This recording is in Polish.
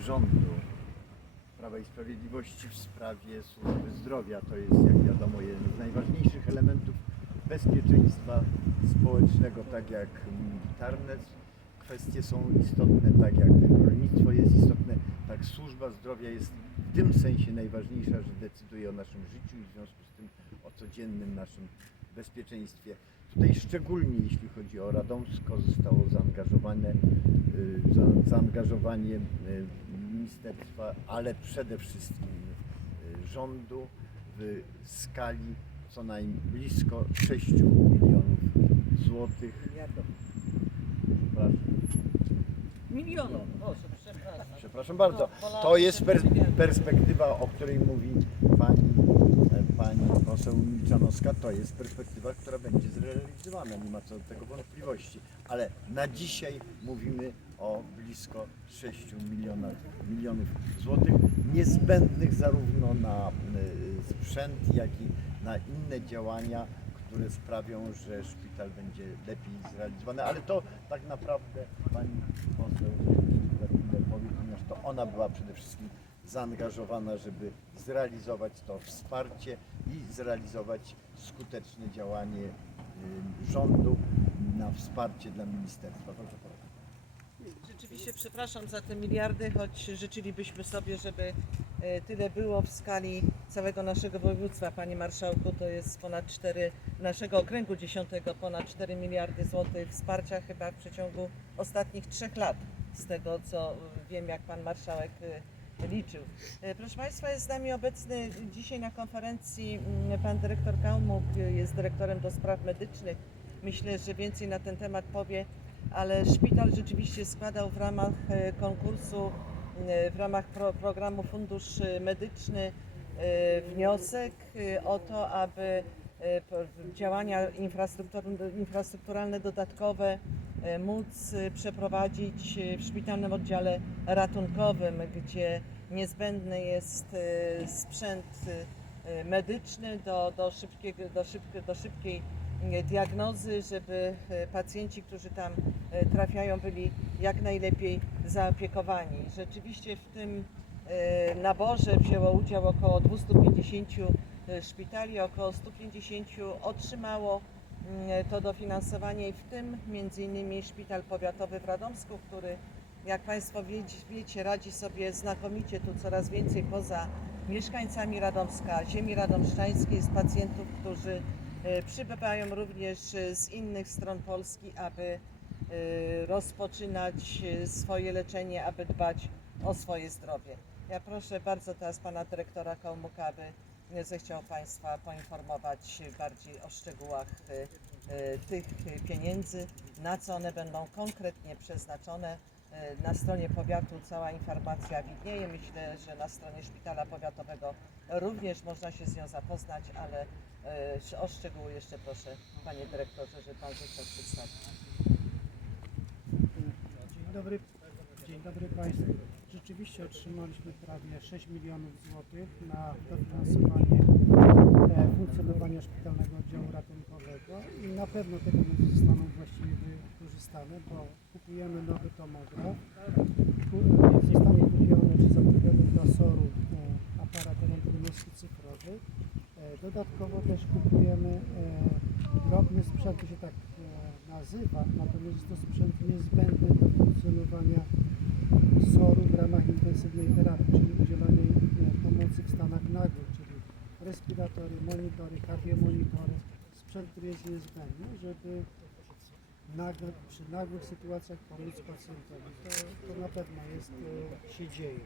rządu Prawa i Sprawiedliwości w sprawie służby zdrowia. To jest, jak wiadomo, jeden z najważniejszych elementów bezpieczeństwa społecznego, tak jak militarne kwestie są istotne, tak jak rolnictwo jest istotne, tak służba zdrowia jest w tym sensie najważniejsza, że decyduje o naszym życiu i w związku z tym o codziennym naszym bezpieczeństwie. Tutaj szczególnie jeśli chodzi o Radomsko zostało zaangażowane, y, za- zaangażowanie y, ministerstwa, ale przede wszystkim y, rządu w skali co najmniej blisko 6 milionów złotych. Przepraszam. Milionów. O, przepraszam. Przepraszam bardzo. To jest pers- perspektywa, o której mówi pani, pani poseł Milczanowska. To jest perspektywa, która będzie zrealizowana. Nie ma co do tego wątpliwości. Ale na dzisiaj mówimy o blisko 6 milionach, milionów złotych niezbędnych zarówno na e, sprzęt, jak i na inne działania, które sprawią, że szpital będzie lepiej zrealizowany. Ale to tak naprawdę pani poseł powie, ponieważ to ona była przede wszystkim zaangażowana, żeby zrealizować to wsparcie i zrealizować skuteczne działanie y, rządu na wsparcie dla ministerstwa. Proszę. Rzeczywiście przepraszam za te miliardy, choć życzylibyśmy sobie, żeby e, tyle było w skali całego naszego województwa. Panie Marszałku, to jest ponad 4, naszego okręgu 10, ponad 4 miliardy złotych wsparcia chyba w przeciągu ostatnich trzech lat, z tego co wiem, jak Pan Marszałek e, liczył. E, Proszę Państwa, jest z nami obecny dzisiaj na konferencji mm, Pan Dyrektor Kaumuk, e, jest dyrektorem do spraw medycznych. Myślę, że więcej na ten temat powie ale szpital rzeczywiście składał w ramach e, konkursu, w ramach pro, programu Fundusz Medyczny wniosek o to, aby działania infrastruktur- infrastrukturalne dodatkowe móc e, przeprowadzić e, w szpitalnym oddziale ratunkowym, gdzie niezbędny jest e, sprzęt e, medyczny do, do, szybkiego, do, szybkie, do szybkiej e, diagnozy, żeby e, pacjenci, którzy tam e, trafiają, byli jak najlepiej zaopiekowani. Rzeczywiście w tym e, naborze wzięło udział około 250 e, szpitali, około 150 otrzymało to dofinansowanie i w tym innymi szpital powiatowy w Radomsku, który jak Państwo wiecie, radzi sobie znakomicie tu coraz więcej poza mieszkańcami Radomska, ziemi radomszczańskiej, z pacjentów, którzy e, przybywają również e, z innych stron Polski, aby e, rozpoczynać swoje leczenie, aby dbać o swoje zdrowie. Ja proszę bardzo teraz Pana Dyrektora Kołmuka, aby zechciał Państwa poinformować bardziej o szczegółach e, e, tych pieniędzy, na co one będą konkretnie przeznaczone. E, Na stronie powiatu cała informacja widnieje. Myślę, że na stronie szpitala powiatowego również można się z nią zapoznać, ale o szczegóły jeszcze proszę Panie Dyrektorze, że Pan zechciał przedstawić. Dzień dobry, dzień dobry Państwu. Rzeczywiście otrzymaliśmy prawie 6 milionów złotych na dofinansowanie e, funkcjonowania szpitalnego oddziału ratunkowego i na pewno te pieniądze zostaną właściwie wykorzystane, bo kupujemy nowy tomograf, zostanie kupiony czy zakupiony do SOR-u e, aparat rentgenowski cyfrowy. E, Dodatkowo też kupujemy drobny sprzęt, to się tak nazywa, natomiast jest to sprzęt niezbędny do funkcjonowania SOR-u w ramach intensywnej terapii, czyli udzielania e, pomocy w stanach nagłych, czyli respiratory, monitory, kardiomonitory, sprzęt, który jest niezbędny, żeby nagle, przy nagłych sytuacjach pomóc pacjentowi. To, to na pewno jest, e, się dzieje.